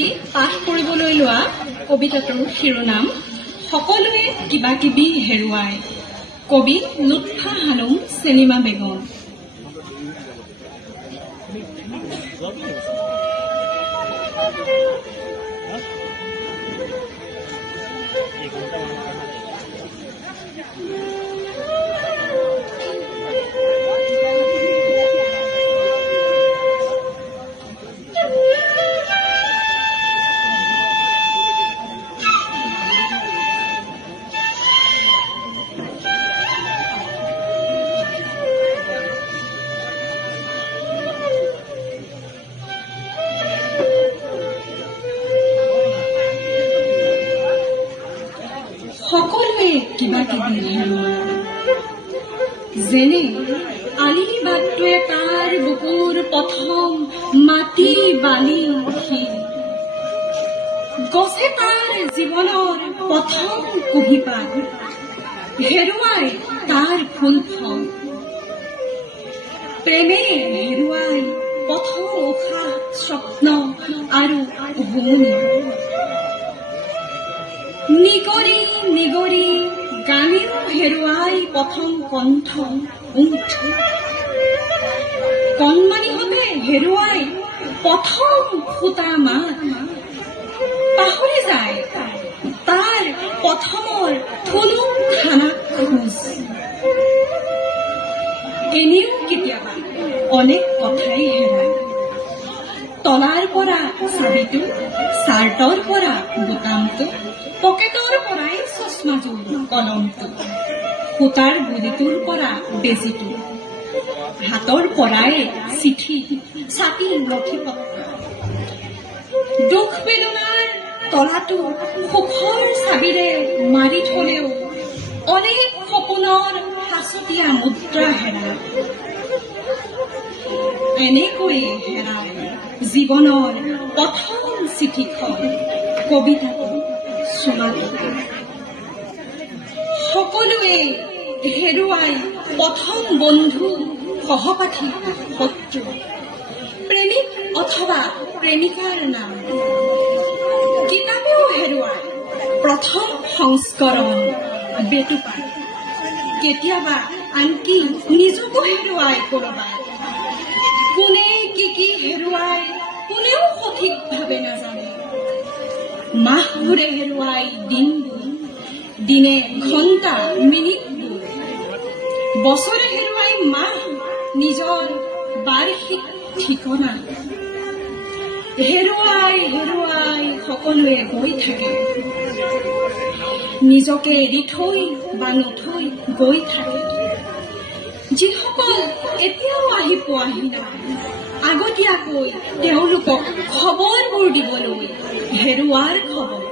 আজি পাঠ কৰিবলৈ লোৱা কবিতাটোৰ শিৰোনাম সকলোৱে কিবা কিবি হেৰুৱায়। কবি লুৎফা হানুম চেলিমা বেগম। সকলোৱে কিবা কিবি হেৰুৱায়। যেনে আলিনি বাটটোৱে তাৰ বুকুৰ প্ৰথম মাটি বালি শিল, গছে তাৰ জীৱনৰ প্ৰথম কুঁহিপাত হেৰুৱাই তাৰ ফুল ফল, প্ৰেমে হেৰুৱাই প্ৰথম উশাহ স্বপ্ন আৰু ভূমি, নিগৰি নিগৰি গানেও হেৰুৱাই প্ৰথম কণ্ঠ ওঠ, কণমানিহঁতে হেৰুৱাই প্ৰথম ফুটা মাত, পাহৰি যায় তাৰ প্ৰথমৰ থুলুং খানা খোজ। এনেও কেতিয়াবা অনেক কথাই হেৰায়, তলাৰ পৰা চাবিটো, চাৰ্টৰ পৰা বুটামটো, পকেটৰ পৰাই চশমাযোৰ কলমটো, সূতাৰ গুলিটোৰ পৰা বেজিটো, হাতৰ পৰাই চিঠি ছাতি নথিপত্ৰ, দুখ বেদনাৰ তলাটো সুখৰ চাবিৰে মাৰি থলেও অনেক সপোনৰ সাঁচতীয়া মুদ্ৰা হেৰায়। এনেকৈয়ে হেৰায় জীৱনৰ প্ৰথম চিঠিখন, কবিতাটো, চুমাটো। সকলোৱে হেৰুৱাই প্ৰথম বন্ধু, সহপাঠী, শত্ৰু, প্ৰেমিক অথবা প্ৰেমিকাৰ নাম, কিতাপেও হেৰুৱাই প্ৰথম সংস্কৰণ, বেটুপাত, কেতিয়াবা আনকি নিজকো হেৰুৱাই কৰবাই। কোনে কি হেৰুৱাই কোনেও সঠিকভাৱে নাজানে। মাহবোৰে হেৰুৱাই দিনবোৰ, দিনে ঘণ্টা মিনিটবোৰ, বছৰে হেৰুৱাই মাহ নিজৰ বাৰ্ষিক ঠিকনা। হেৰুৱাই হেৰুৱাই সকলোৱে গৈ থাকে, নিজকে এৰি থৈ বা নথৈ গৈ থাকে। যিসকল এতিয়াও আহি পোৱাহি নাই, আগতীয়াকৈ তেওঁলোকক খবৰবোৰ দিবলৈ হেৰুৱাৰ খবৰ।